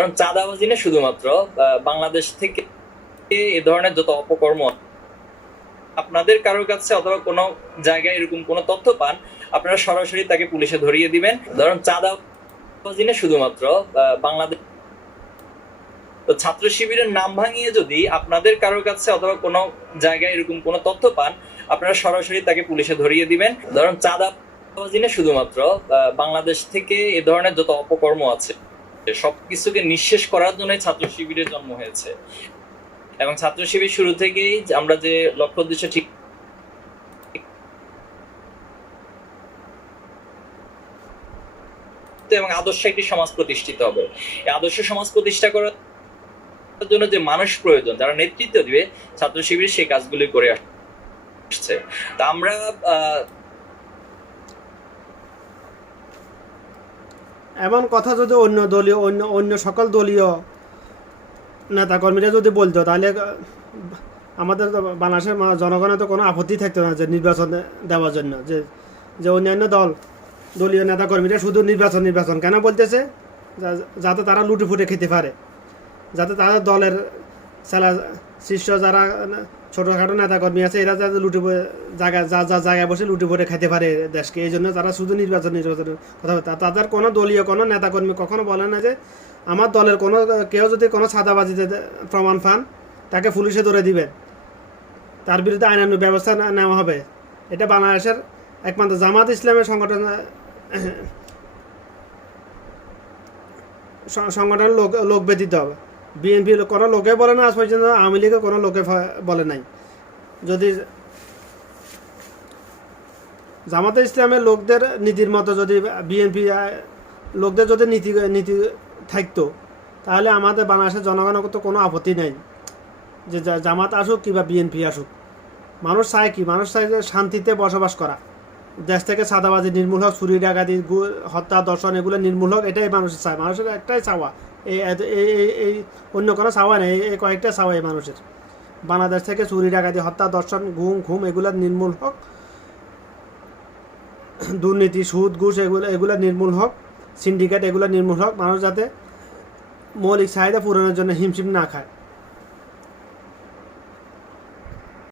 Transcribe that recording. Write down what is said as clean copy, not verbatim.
ধরুন চাঁদাবাজি না শুধুমাত্র বাংলাদেশ থেকে এ ধরনের যত অপকর্ম আপনাদের কারোর কাছে অথবা কোনো জায়গায় এরকম কোনো তথ্য পান, আপনারা সরাসরি তাকে পুলিশে ধরিয়ে দিবেন। ধরুন চাঁদাবাজি না শুধুমাত্র বাংলাদেশ তো ছাত্র শিবিরের নাম ভাঙিয়ে যদি আপনাদের কারোর কাছে অথবা কোনো জায়গায় এরকম কোনো তথ্য পান, আপনারা সরাসরি তাকে পুলিশে ধরিয়ে দিবেন। ধরুন চাঁদাবাজি না শুধুমাত্র বাংলাদেশ থেকে এ ধরনের যত অপকর্ম আছে সবকিছুকে নিঃশেষ করার জন্য ছাত্র শিবিরের জন্ম হয়েছে এবং ছাত্র শিবির শুরু থেকেই আমরা যে লক্ষ্য উদ্দেশ্য ঠিক এবং আদর্শ একটি সমাজ প্রতিষ্ঠিত হবে। এই আদর্শ সমাজ প্রতিষ্ঠা করার জন্য যে মানুষ প্রয়োজন, যারা নেতৃত্ব দিবে, ছাত্র শিবির সেই কাজগুলি করে আসছে। তা আমরা এমন কথা যদি অন্য দলীয় অন্য সকল দলীয় নেতাকর্মীরা যদি বলতো, তাহলে আমাদের বাংলাদেশের জনগণের তো কোনো আপত্তি থাকতো না যে নির্বাচন দেওয়ার জন্য। যে অন্যান্য দলীয় নেতাকর্মীরা শুধু নির্বাচন কেন বলতেছে, যাতে তারা লুটে ফুটে খেতে পারে, যাতে তাদের দলের শীর্ষ যারা ছোটোখাটো নেতাকর্মী আছে এরা যাতে জায়গায় বসে লুটে ফুটে খেতে পারে দেশকে। এই জন্য তারা শুধু নির্বাচনের কথা বলে। তাদের কোনো দলীয় কোনো নেতাকর্মী কখনো বলে না যে আমার দলের কোনো কেউ যদি কোনো ছাঁদাবাজিতে প্রমাণ পান তাকে পুলিশে ধরে দিবেন, তার বিরুদ্ধে আইনানুগ ব্যবস্থা নেওয়া হবে। এটা বাংলাদেশের একমাত্র জামাত ইসলামের সংগঠনের লোক ব্যতীত হবে। বিএনপি কোনো লোকে বলে না, আজ পর্যন্ত আওয়ামী লীগের কোনো লোকে বলে নাই। যদি জামাতে ইসলামের লোকদের নীতির মতো যদি বিএনপি লোকদের যদি নীতি থাকতো, তাহলে আমাদের বাংলাদেশের জনগণের তো কোনো আপত্তি নেই যে জামাত আসুক কিংবা বিএনপি আসুক। মানুষ চায় কি? মানুষ চায় যে শান্তিতে বসবাস করা, দেশ থেকে চাঁদাবাজি নির্মূল হোক, চুরি ডাকাতি, হত্যা দর্শন এগুলো নির্মূল হোক, এটাই মানুষের চায়। মানুষের একটাই চাওয়া, এই অন্য কোনো চাওয়া নেই, এই কয়েকটা চাওয়া এই মানুষের। বাংলাদেশ থেকে চুরি ডাকাতি, হত্যা দর্শন, ঘুম এগুলো নির্মূল হোক, দুর্নীতি, সুদ, ঘুষ এগুলো নির্মূল হোক, সিন্ডিকেট এগুলো নির্মূল হোক। মানুষ যাতে মৌলিক চাহিদা পূরণের জন্য হিমশিম না খায়।